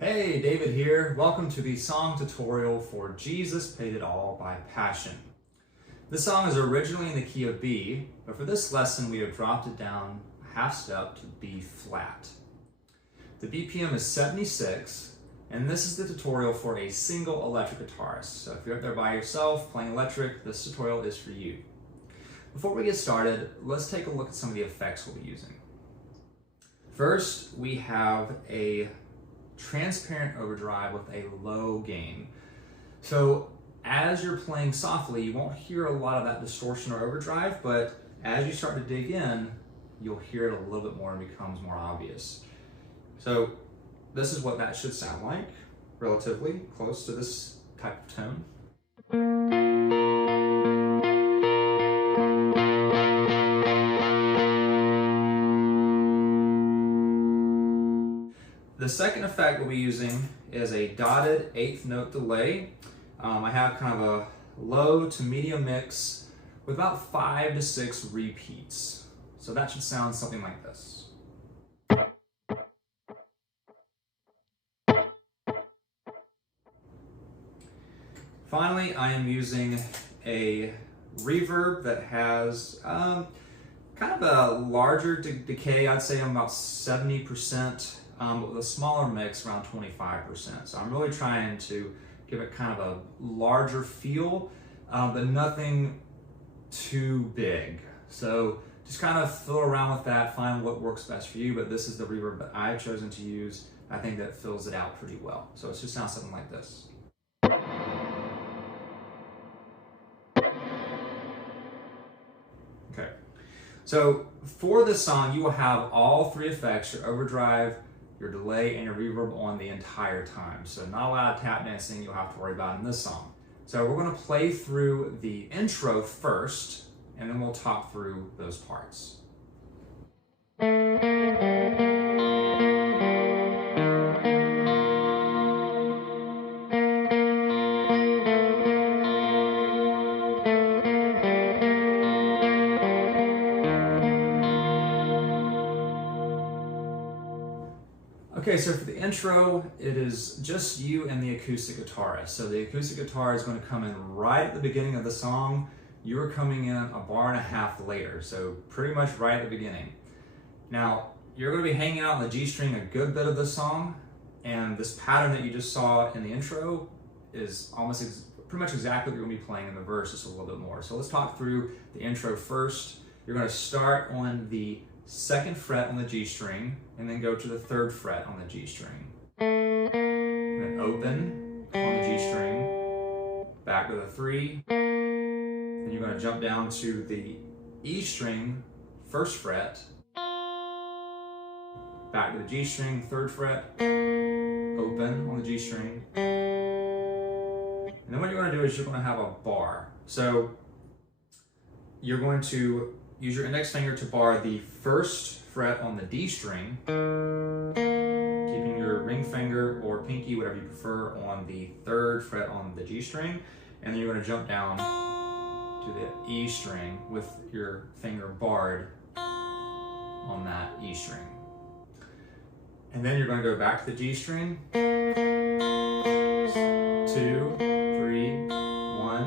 Hey, David here. Welcome to the song tutorial for Jesus Paid It All by Passion. This song is originally in the key of B, but for this lesson we have dropped it down a half step to B flat. The BPM is 76, and this is the tutorial for a single electric guitarist. So if you're up there by yourself playing electric, this tutorial is for you. Before we get started, let's take a look at some of the effects we'll be using. First, we have a transparent overdrive with a low gain. So as you're playing softly, you won't hear a lot of that distortion or overdrive, but as you start to dig in, you'll hear it a little bit more and becomes more obvious. So this is what that should sound like, relatively close to this type of tone. The second effect we'll be using is a dotted eighth note delay. I have kind of a low to medium mix with about 5 to 6 repeats. So that should sound something like this. Finally, I am using a reverb that has kind of a larger decay. I'd say I'm about 70%. With a smaller mix around 25%. So I'm really trying to give it kind of a larger feel, but nothing too big. So just kind of fiddle around with that, find what works best for you, but this is the reverb that I've chosen to use. I think that fills it out pretty well. So it just sounds something like this. Okay, so for this song, you will have all three effects, your overdrive, your delay, and your reverb on the entire time. So not a lot of tap dancing you'll have to worry about in this song. So we're going to play through the intro first, and then we'll talk through those parts. Okay, so for the intro, it is just you and the acoustic guitarist. So the acoustic guitar is going to come in right at the beginning of the song. You're coming in a bar and a half later, so pretty much right at the beginning. Now, you're going to be hanging out on the G string a good bit of the song, and this pattern that you just saw in the intro is pretty much exactly what you're going to be playing in the verse, just a little bit more. So let's talk through the intro first. You're going to start on the second fret on the G string, and then go to the third fret on the G string. Then open on the G string, back to the 3. Then you're going to jump down to the E string, first fret, back to the G string, third fret, open on the G string. And then what you're going to do is you're going to have a bar. So you're going to use your index finger to bar the first fret on the D string, keeping your ring finger or pinky, whatever you prefer, on the third fret on the G string, and then you're going to jump down to the E string with your finger barred on that E string. And then you're going to go back to the G string, 2, 3, 1,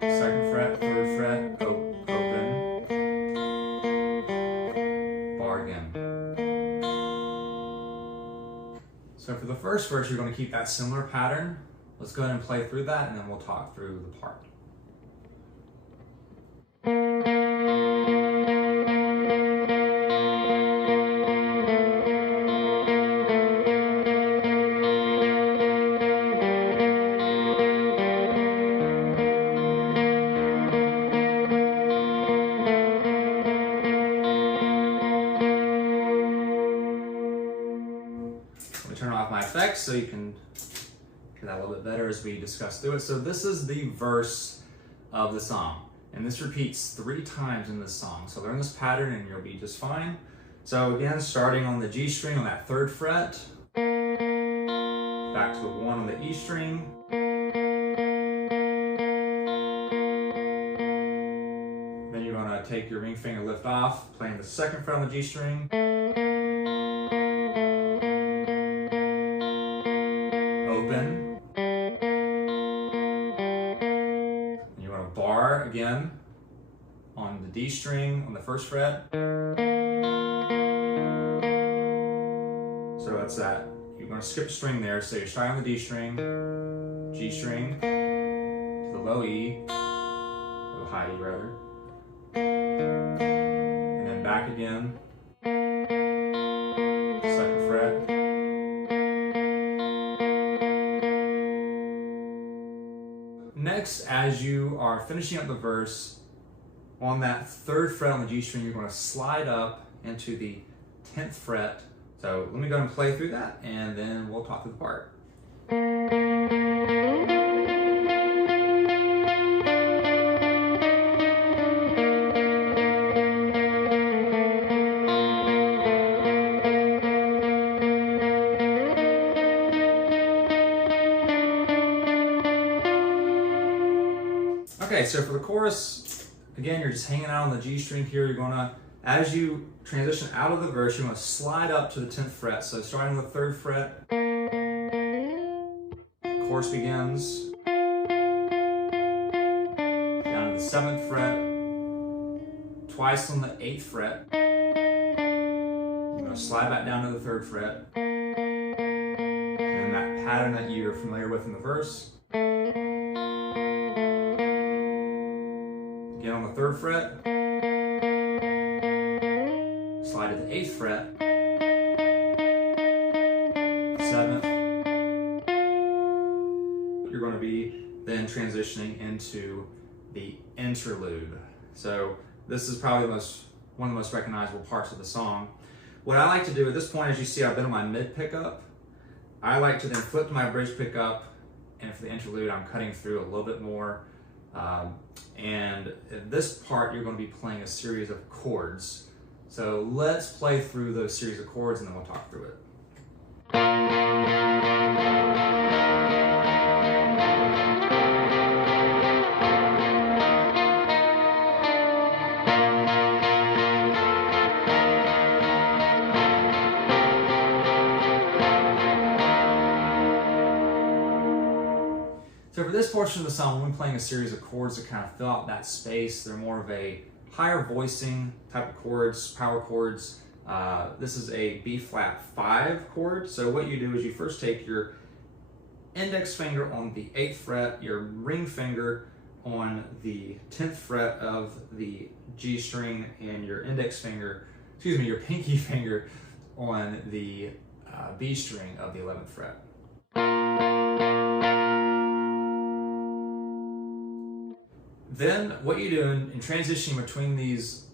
second fret, third fret, open, bar again. So for the first verse, you're going to keep that similar pattern. Let's go ahead and play through that, and then we'll talk through the part. Turn off my effects so you can hear that a little bit better as we discuss through it. So this is the verse of the song, and this repeats 3 times in this song. So learn this pattern and you'll be just fine. So again, starting on the G string on that 3rd fret, back to the 1 on the E string, then you're going to take your ring finger, lift off, playing the 2nd fret on the G string, open. And you want to bar again on the D string on the first fret. So that's that. You're going to skip a string there. So you're starting on the D string, G string, to the low E, or the high E rather. And then back again. Second fret. Next, as you are finishing up the verse, on that third fret on the G string, you're going to slide up into the 10th fret. So let me go and play through that, and then we'll talk through the part. Okay, so for the chorus, again, you're just hanging out on the G string here. You're gonna, as you transition out of the verse, you're gonna slide up to the 10th fret. So starting on the 3rd fret, chorus begins. Down to the 7th fret, twice on the 8th fret. You're gonna slide back down to the 3rd fret. And then that pattern that you're familiar with in the verse. Again on the 3rd fret, slide to the 8th fret, 7th. You're going to be then transitioning into the interlude. So this is probably one of the most recognizable parts of the song. What I like to do at this point, as you see, I've been on my mid pickup. I like to then flip to my bridge pickup, and for the interlude, I'm cutting through a little bit more. And in this part, you're going to be playing a series of chords. So let's play through those series of chords and then we'll talk through it. So for this portion of the song, we're playing a series of chords to kind of fill out that space. They're more of a higher voicing type of chords, power chords. This is a B flat 5 chord. So what you do is you first take your index finger on the 8th fret, your ring finger on the 10th fret of the G string, and your your pinky finger on the B string of the 11th fret. Then what you do in transitioning between these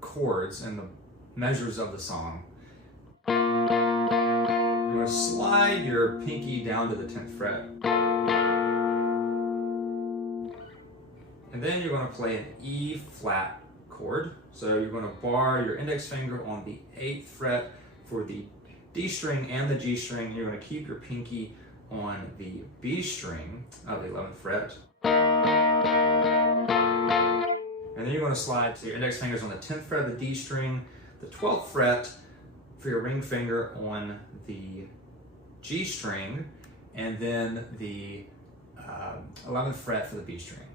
chords and the measures of the song, you're going to slide your pinky down to the 10th fret. And then you're going to play an E flat chord. So you're going to bar your index finger on the 8th fret for the D string and the G string. You're going to keep your pinky on the B string of the 11th fret. And then you're going to slide to your index fingers on the 10th fret of the D string, the 12th fret for your ring finger on the G string, and then the 11th fret for the B string.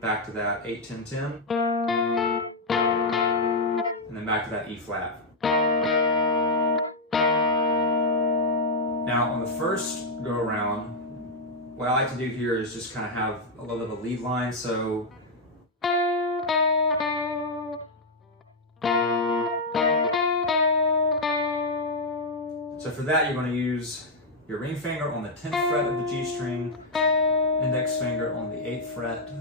Back to that 8, 10, 10. And then back to that E flat. Now on the first go around, what I like to do here is just kind of have a little bit of a lead line. So for that, you're going to use your ring finger on the 10th fret of the G string, index finger on the 8th fret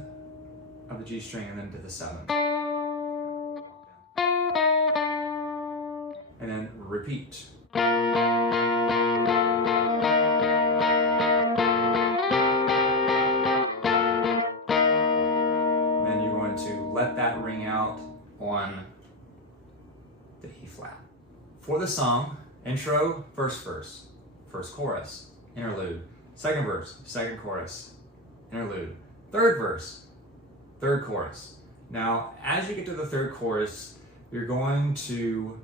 of the G string, and then to the 7th. And then repeat. Let that ring out on the E flat. For the song, intro, first verse, first chorus, interlude, second verse, second chorus, interlude, third verse, third chorus. Now, as you get to the third chorus, you're going to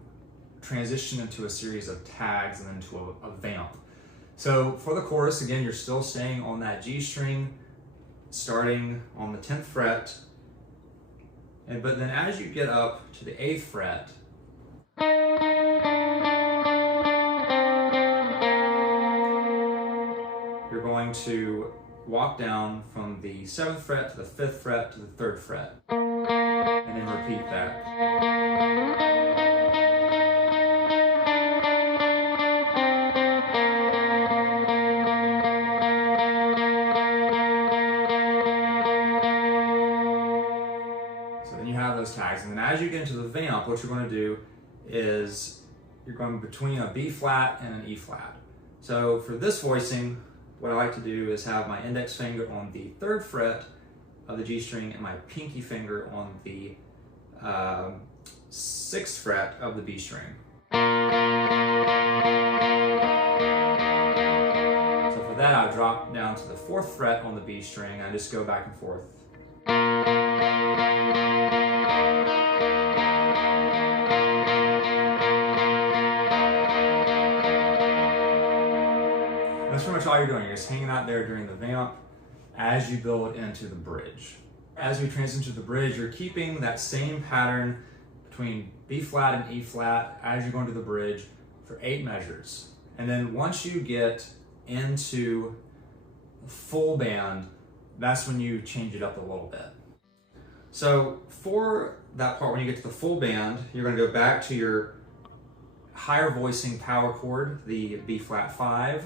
transition into a series of tags and then to a vamp. So for the chorus, again, you're still staying on that G string, starting on the 10th fret, but then as you get up to the 8th fret, you're going to walk down from the 7th fret to the 5th fret to the 3rd fret, and then repeat that. So then you have those tags, and then as you get into the vamp, what you're going to do is you're going between a B flat and an E flat. So for this voicing, what I like to do is have my index finger on the 3rd fret of the G string and my pinky finger on the 6th fret of the B string. So for that, I drop down to the 4th fret on the B string. I just go back and forth. That's pretty much all you're doing. You're just hanging out there during the vamp as you build into the bridge. As we transition to the bridge, you're keeping that same pattern between B flat and E flat as you go into the bridge for 8 measures. And then once you get into full band, that's when you change it up a little bit. So for that part, when you get to the full band, you're going to go back to your higher voicing power chord, the B flat 5.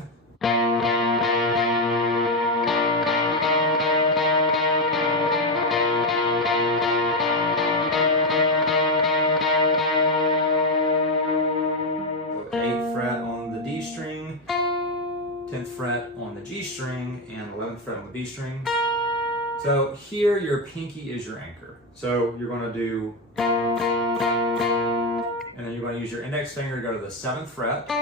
String, 10th fret on the G string, and 11th fret on the B string. So here your pinky is your anchor. So you're going to do, and then you're going to use your index finger to go to the 7th fret, the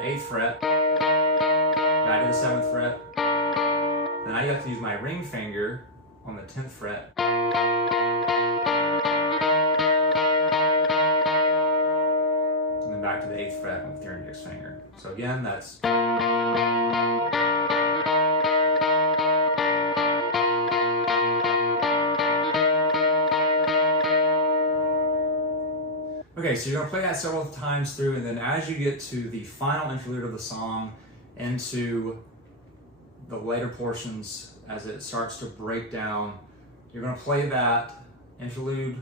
8th fret, back to the 7th fret. Then I have to use my ring finger on the 10th fret. Back to the 8th fret with your index finger. So again, that's. Okay, so you're gonna play that several times through, and then as you get to the final interlude of the song, into the later portions, as it starts to break down, you're gonna play that interlude,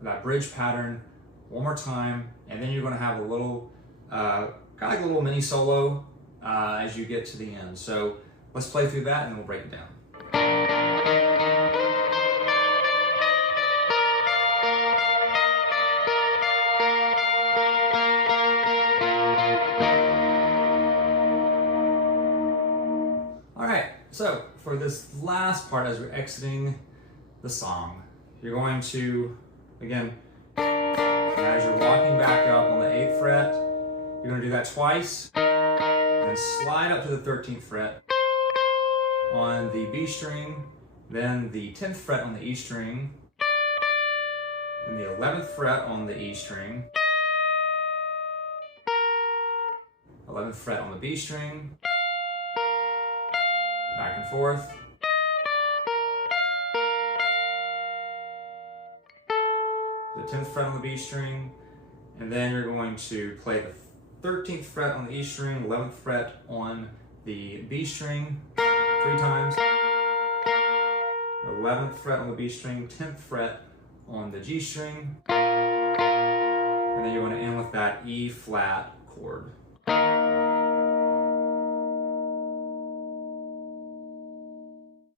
that bridge pattern, one more time, and then you're going to have a little, kind of like a little mini solo as you get to the end. So let's play through that and we'll break it down. All right, so for this last part, as we're exiting the song, you're going to, again, as you're walking back up on the 8th fret, you're going to do that twice, and then slide up to the 13th fret on the B string, then the 10th fret on the E string, then the 11th fret on the E string, 11th fret on the B string, back and forth. The 10th fret on the B string, and then you're going to play the 13th fret on the E string, 11th fret on the B string 3 times, the 11th fret on the B string, 10th fret on the G string, and then you want to end with that E flat chord.